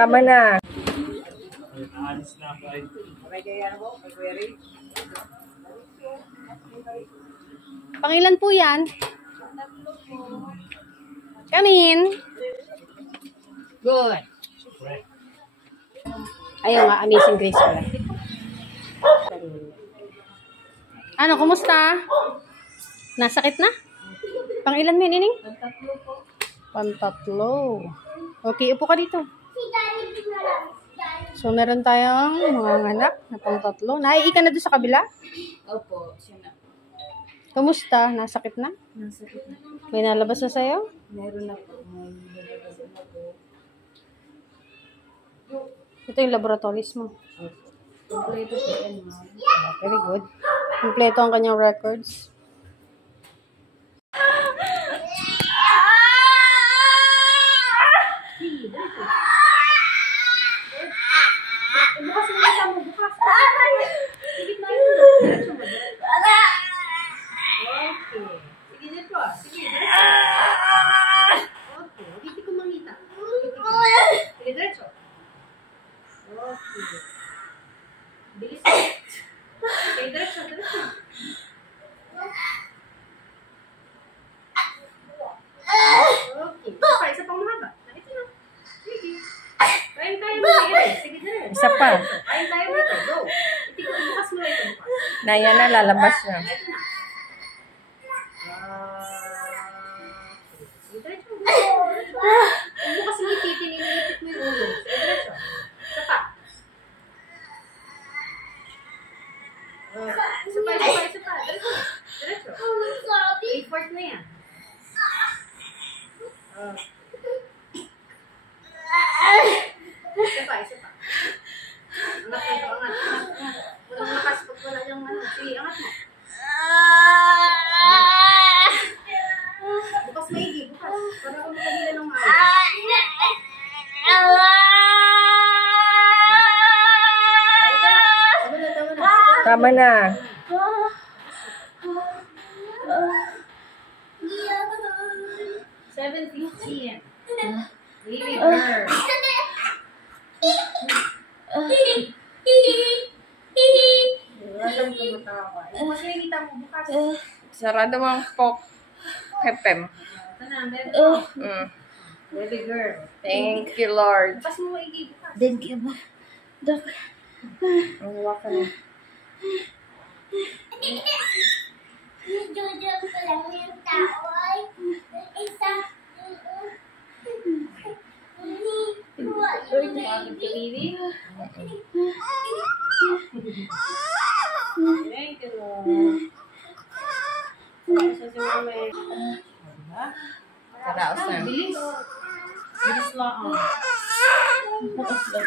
Tama na. Pangilan po yan? Kanin? Good. Ayaw nga, Amazing Grace pala. Ano, kumusta? Nasakit na? Pangilan mo yun, Ining? Pantatlo po. Pantatlo. Okay, upo ka dito. So, meron tayong mga anak na pantatlo. Naiihi ka na doon sa kabila? Opo, siya na. Kumusta? Nasakit na? Nasakit na. May nalabas na sa'yo? Meron na po. May nalabas na po. Ito yung laboratories mo. Kompleto po yan, ma'am. Very good. Kompleto ang kanyang records. Bukas na kita mo, bukas. Sige na yun. Okay. Sige dito. Sige, okay. Hindi ko mamita. Sige, diretso. Okay. Bilis. Okay, diretso. Okay. Isa pang mahaba. Ito na. Sige. Kaya mo na. Sige, diretso. Isa pa. Kaya tayo mo ito. Go. Bukas mo ito. Naya na, lalabas na. Diretso. Bukas mo ititin, iniipit mo yung ulo. Diretso. Isa pa. Isa pa. Diretso. 8/4 na yan. Isa pa. Angat. Walang lakas pag wala yung ano. Sige, angat mo. Bukas maigi, bukas. Para ako makahila ng Tama na. $7.50. Baby girl. Walang tumatawa. Bukas may kita mo, bukas. Sarado mo ang pepem. Ito na, meron mo. Baby girl. Thank you, Lord. Bukas mo maigi, bukas. Thank you. Dok. Ang waka na. Jojo pa lang yung tao ay isa. Bakit ka, baby? Thank you, Lord. Sa mama eh. Karaos na. Bilis. Bilis lang. Bukas lang.